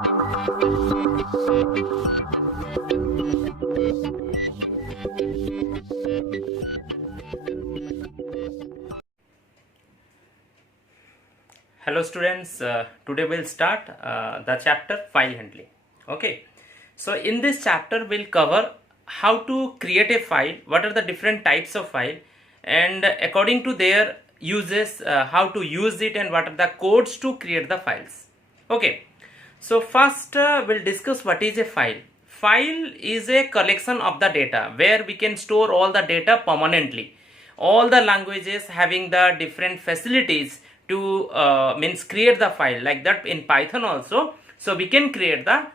Hello students, today we'll start the chapter file handling. Okay, so in this chapter we'll cover how to create a file, what are the different types of file, and according to their uses, how to use it, and what are the codes to create the files. Okay, so first we'll discuss what is a file. File is a collection of the data where we can store all the data permanently. All the languages having the different facilities to means create the file, like that in Python also. So we can create the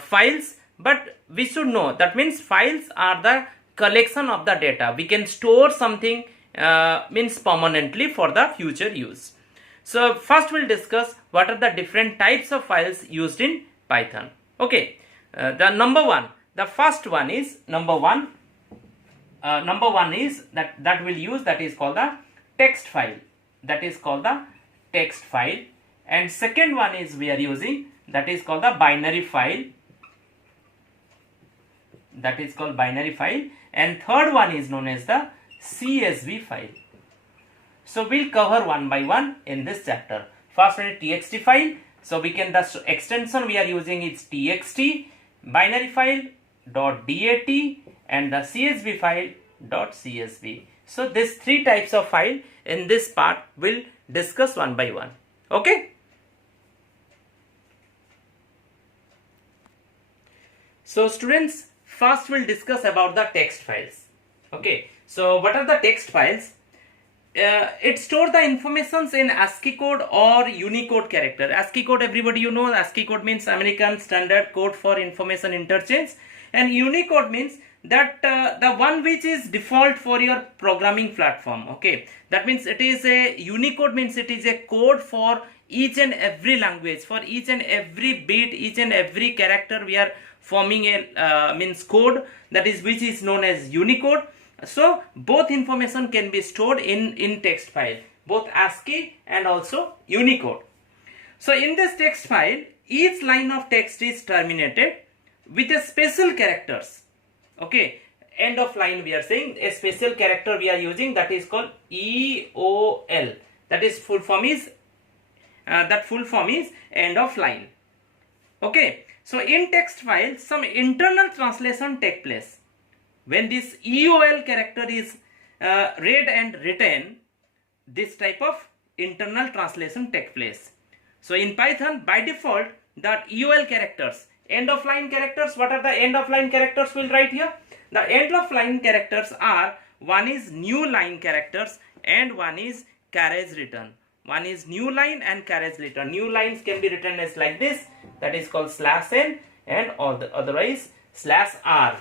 files, but we should know that means files are the collection of the data. We can store something means permanently for the future use. So first we'll discuss what are the different types of files used in Python. Okay, the first one is number one is that we'll use, that is called the text file. And second one is we are using, that is called the binary file. And third one is known as the CSV file. So we'll cover one by one in this chapter. First one is txt file. So we can, the extension we are using is txt, binary file .dat, and the CSV file .csv. So these three types of file in this part we'll discuss one by one. Okay. So students, first we'll discuss about the text files. Okay. So what are the text files? It stores the informations in ASCII code or Unicode character. ASCII code, everybody you know, ASCII code means American Standard Code for Information Interchange, and Unicode means that the one which is default for your programming platform. Okay, that means it is a Unicode, means it is a code for each and every language, for each and every bit, each and every character we are forming a means code, that is which is known as Unicode. So both information can be stored in text file, both ASCII and also Unicode. So in this text file, each line of text is terminated with a special characters. Okay, end of line we are saying a special character we are using, that is called EOL. That is full form is end of line. Okay, so in text file some internal translation take place. When this EOL character is read and written, this type of internal translation take place. So in Python, by default, the EOL characters, end of line characters, what are the end of line characters we'll write here? The end of line characters are, one is new line characters and one is carriage return. One is new line and carriage return. New lines can be written as like this, that is called /n, and otherwise /r.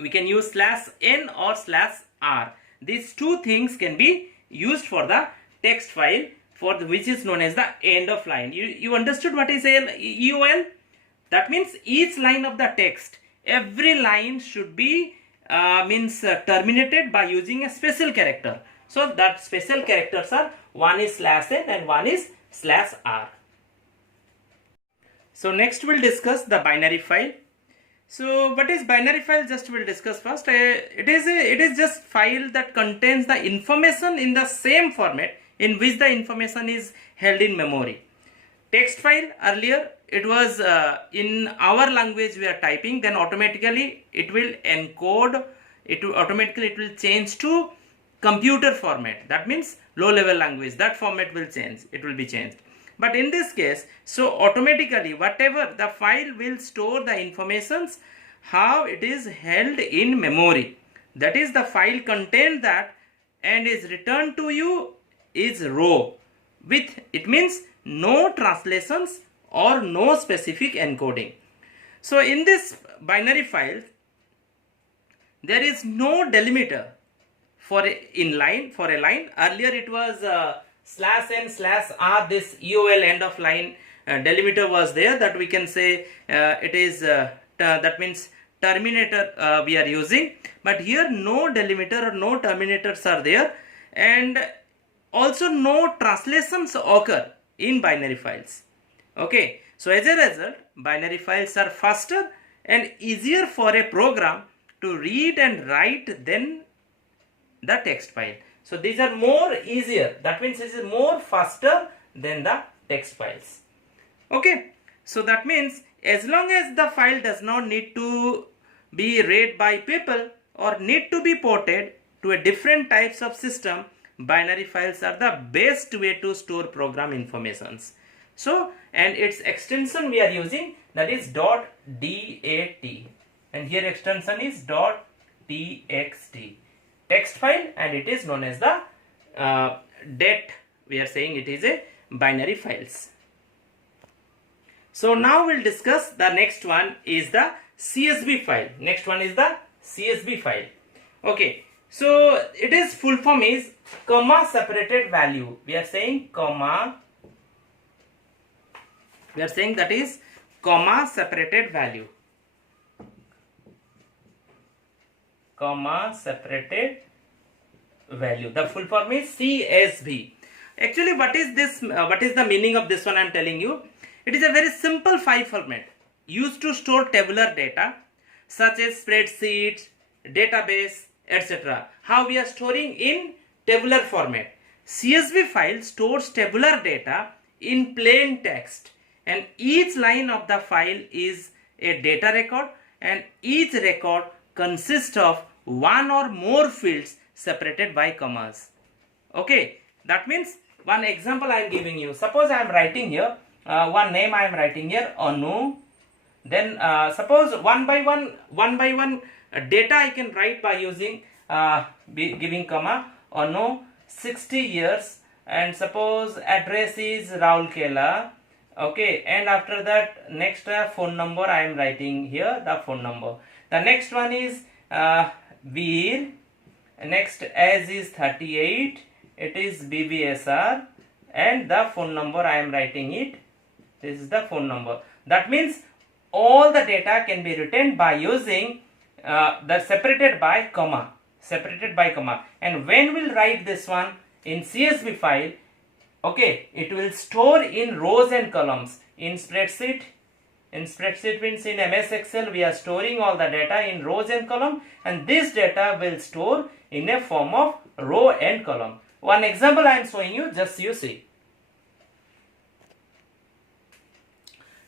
We can use /n or /r. These two things can be used for the text file, for the, which is known as the end of line. You understood what is EOL? That means each line of the text, every line should be terminated by using a special character. So that special characters are, one is /n and one is /r. So next we'll discuss the binary file. So what is binary file? Just we'll discuss first. It is just file that contains the information in the same format in which the information is held in memory. Text file, earlier it was in our language we are typing, then automatically it will encode, it will change to computer format. That means low level language, that format will change, it will be changed. But in this case, so automatically whatever the file will store the informations how it is held in memory. That is, the file contains that and is returned to you is raw, with, it means no translations or no specific encoding. So in this binary file there is no delimiter for a line. Earlier it was /n/r, this EOL end of line delimiter was there, that we can say it is that means terminator we are using, but here no delimiter or no terminators are there, and also no translations occur in binary files. Okay, so as a result, binary files are faster and easier for a program to read and write than the text file. So these are more easier, that means this is more faster than the text files. Okay, so that means as long as the file does not need to be read by people or need to be ported to a different types of system, binary files are the best way to store program informations. So, and its extension we are using, that is .dat, and here extension is .txt, text file, and it is known as the DAT. We are saying it is a binary files. So now we'll discuss the next one is the CSV file. Next one is the CSV file. Okay, so it is full form is comma separated value. We are saying comma. We are saying that is comma separated value. Comma separated value. The full form is CSV. Actually, what is this? What is the meaning of this one? I am telling you. It is a very simple file format used to store tabular data such as spreadsheets, database, etc. How we are storing in tabular format. CSV file stores tabular data in plain text, and each line of the file is a data record, and each record consists of one or more fields separated by commas. Okay, that means one example I am giving you. Suppose I am writing here one name, I am writing here Anu. Then suppose one by one data I can write by using giving comma Anu 60 years, and suppose address is Raulkela. Okay, and after that next phone number I am writing here, the phone number. The next one is Veer. Next as is 38, it is BBSR, and the phone number I am writing it. This is the phone number. That means all the data can be written by using the separated by comma. And when we'll write this one in CSV file, okay, it will store in rows and columns. In spreadsheet means in MS Excel we are storing all the data in rows and column, and this data will store in a form of row and column. One example I am showing you, just you see.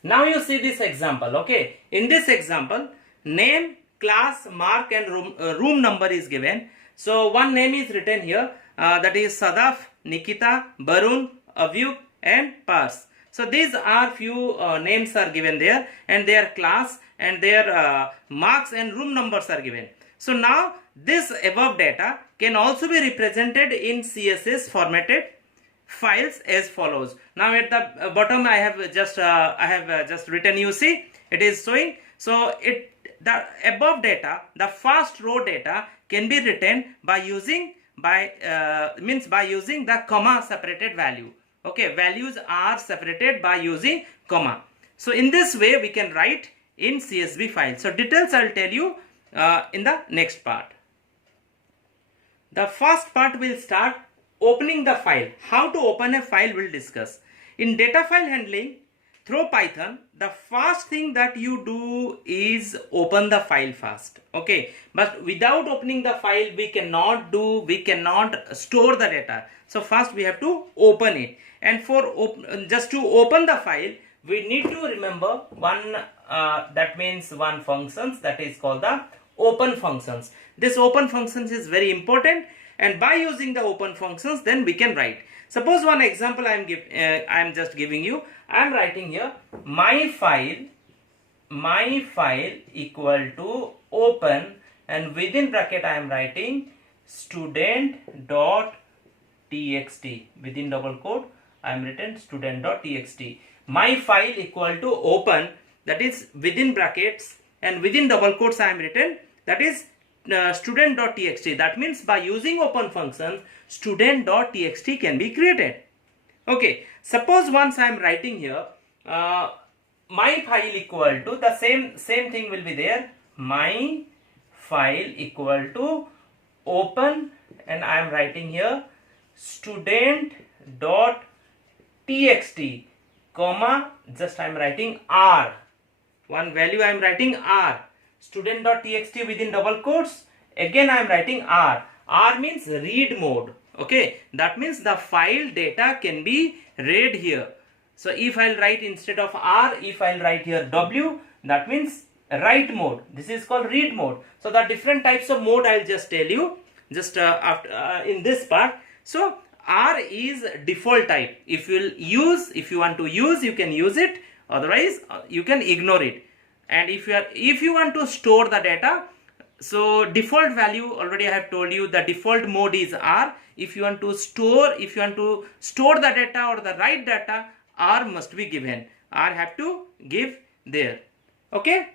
Now you see this example. Okay, in this example, name, class, mark, and room number is given. So one name is written here, that is Sadaf, Nikita, Barun, Avyuk, and Pars. So these are few names are given there, and their class and their marks and room numbers are given. So now this above data can also be represented in CSS formatted files as follows. Now at the bottom I have just written, you see it is showing. So the above data, the first row data can be written by using by using the comma separated value. Okay, values are separated by using comma. So in this way we can write in CSV file. So details I will tell you in the next part. The first part will start opening the file. How to open a file we'll discuss. In data file handling through Python, the first thing that you do is open the file first. Okay, but without opening the file we cannot store the data. So first we have to open it, and for just to open the file we need to remember one that means one functions, that is called the open functions. This open functions is very important, and by using the open functions then we can write. Suppose one example I am just giving you. I am writing here my file equal to open, and within bracket I am writing student.txt. Within double quote I am written student.txt. My file equal to open, that is within brackets, and within double quotes I am written, that is student.txt. That means by using open functions student.txt can be created. Okay, suppose once I am writing here my file equal to, the same thing will be there, my file equal to open, and I am writing here student.txt. comma, just I am writing R. One value I am writing R. Student.txt within double quotes. Again I am writing R. R means read mode. Okay, that means the file data can be read here. So if I'll write instead of R, if I'll write here W, that means write mode. This is called read mode. So the different types of mode I'll just tell you just after in this part. So R is default type. If you want to use, you can use it. Otherwise, you can ignore it. And if you want to store the data, so default value already I have told you the default mode is R. If you want to store the data or the write data, R must be given. R have to give there. Okay.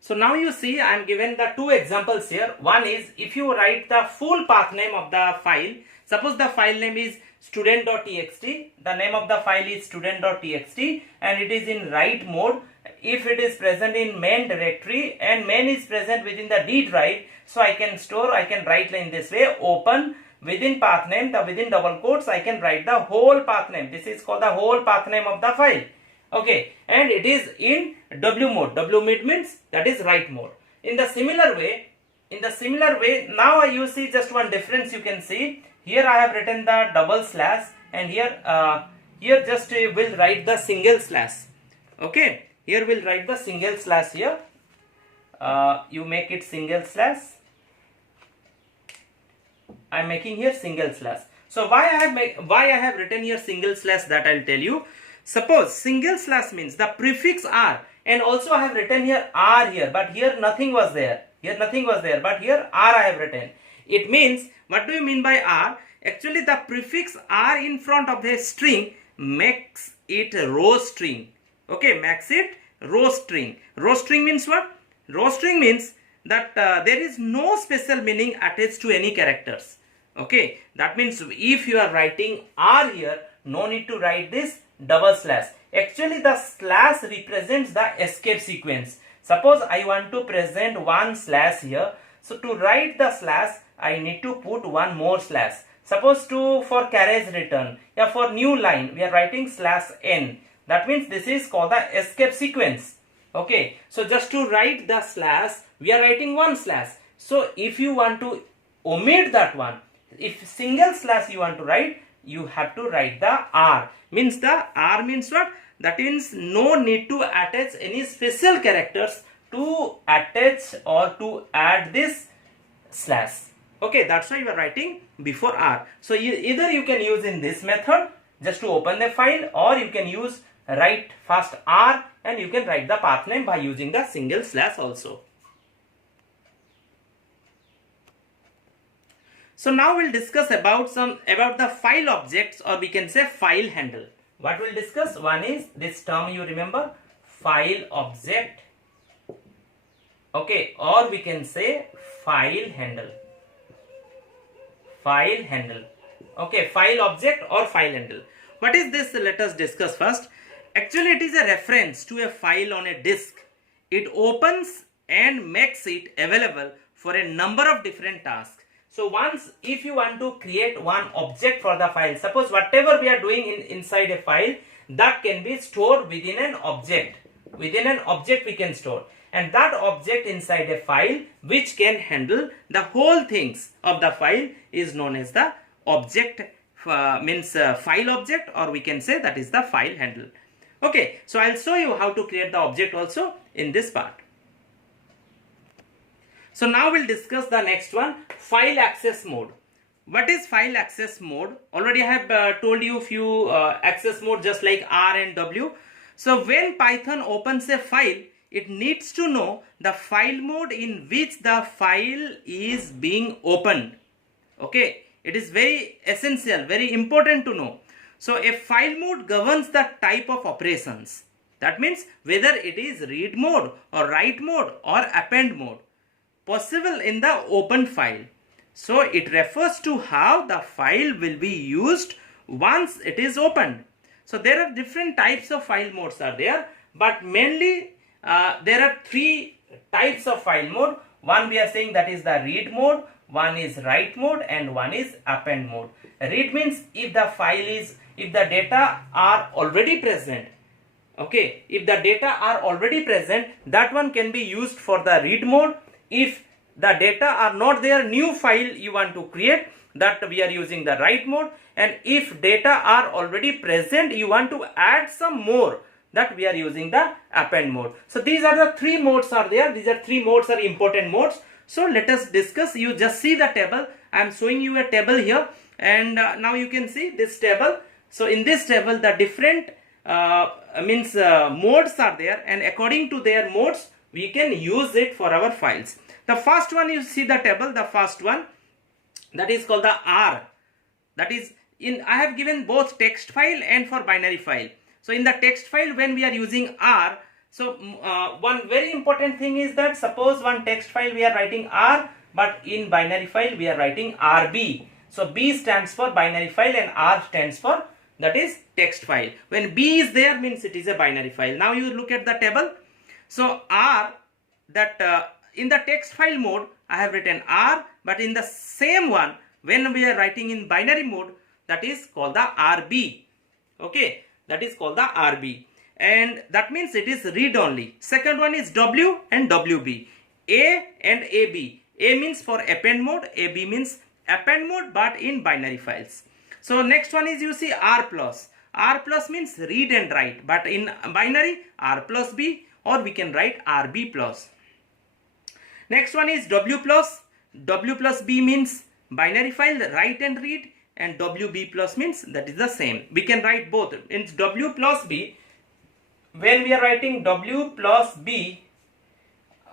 So now you see I am given the two examples here. One is if you write the full path name of the file. Suppose the file name is student.txt. The name of the file is student.txt and it is in write mode. If it is present in main directory and main is present within the D drive, so I can write in this way, open within path name, within double quotes I can write the whole path name. This is called the whole path name of the file. Okay, and it is in W mode. W mode means that is write mode. In the similar way, now you see just one difference you can see. Here I have written the double slash and here just will write the single slash. Okay, here we'll write the single slash here. You make it single slash. I am making here single slash. So why I have written here single slash, that I'll tell you. Suppose single slash means the prefix R, and also I have written here R here, but here nothing was there. But here R I have written. It means, what do you mean by R? Actually the prefix R in front of the string makes it row string. Okay, makes it row string. Row string means what? Row string means that there is no special meaning attached to any characters. Okay, that means if you are writing R here, no need to write this double slash. Actually the slash represents the escape sequence. Suppose I want to present one slash here. So to write the slash, I need to put one more slash. Suppose for carriage return, for new line, we are writing /n. That means this is called the escape sequence. Okay, so just to write the slash, we are writing one slash. So if you want to omit that one, if single slash you want to write, you have to write the R. Means the R means what? That means no need to attach any special characters to attach or to add this slash. Okay, that's why you are writing before R. So either you can use in this method just to open the file, or you can use write first R and you can write the path name by using the single slash also. So now we'll discuss about the file objects, or we can say file handle. What we'll discuss? One is this term, you remember, file object. Okay, or we can say file handle. File handle. Okay, file object or file handle. What is this? Let us discuss first. Actually, it is a reference to a file on a disk. It opens and makes it available for a number of different tasks. So once, if you want to create one object for the file, suppose whatever we are doing inside a file, that can be stored within an object. Within an object we can store. And that object inside a file which can handle the whole things of the file is known as the object, file object, or we can say that is the file handle. Okay, so I'll show you how to create the object also in this part. So now we'll discuss the next one, file access mode. What is file access mode? Already I have told you few access mode just like R and W. So when Python opens a file, it needs to know the file mode in which the file is being opened. Okay, it is very essential, very important to know. So a file mode governs the type of operations. That means whether it is read mode or write mode or append mode possible in the open file. So it refers to how the file will be used once it is opened. So there are different types of file modes are there, but mainly there are three types of file mode. One we are saying that is the read mode, one is write mode, and one is append mode. Read means if the file is if the data are already present, okay, if the data are already present, that one can be used for the read mode. If the data are not there, new file you want to create, that we are using the write mode. And if data are already present, you want to add some more, that we are using the append mode. So these are the three modes are there. These are three modes are important modes. So let us discuss. You just see the table. I am showing you a table here, and now you can see this table. So in this table, the different modes are there, and according to their modes, we can use it for our files. The first one, you see the table, the first one, that is called the R. That is I have given both text file and for binary file. So in the text file, when we are using R, so one very important thing is that suppose one text file we are writing R, but in binary file we are writing RB. So B stands for binary file and R stands for, that is, text file. When B is there, means it is a binary file. Now you look at the table. So R, that in the text file mode I have written R, but in the same one when we are writing in binary mode, that is called the RB. Okay, that is called the RB, and that means it is read only. Second one is W and WB. A and AB. A means for append mode, AB means append mode but in binary files. So next one is, you see, R plus. R plus means read and write, but in binary R plus B, or we can write RB plus. Next one is W plus. W plus B means binary file, write and read, and WB plus means that is the same. We can write both. It's W plus B. When we are writing W plus B,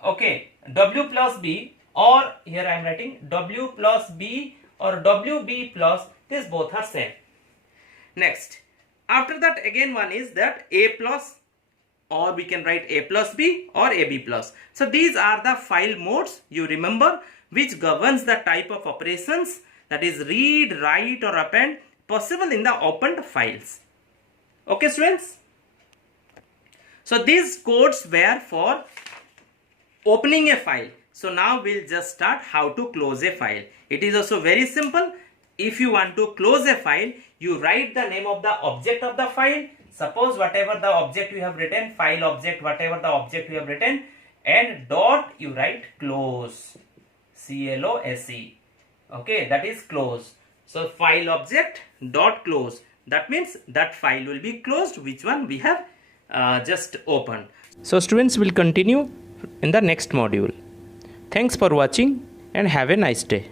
okay, W plus B, or here I am writing W plus B or WB plus, these both are same. Next, after that again one is that A plus, or we can write A plus B or AB plus. So these are the file modes, you remember, which governs the type of operations, that is read, write or append, possible in the opened files. Okay students. So these codes were for opening a file. So now we'll just start how to close a file. It is also very simple. If you want to close a file, you write the name of the object of the file. Suppose whatever the object you have written, file object, whatever the object you have written, and dot you write close, C-L-O-S-E. Okay, that is close. So file object dot close. That means that file will be closed, which one we have just opened. So students, will continue in the next module. Thanks for watching and have a nice day.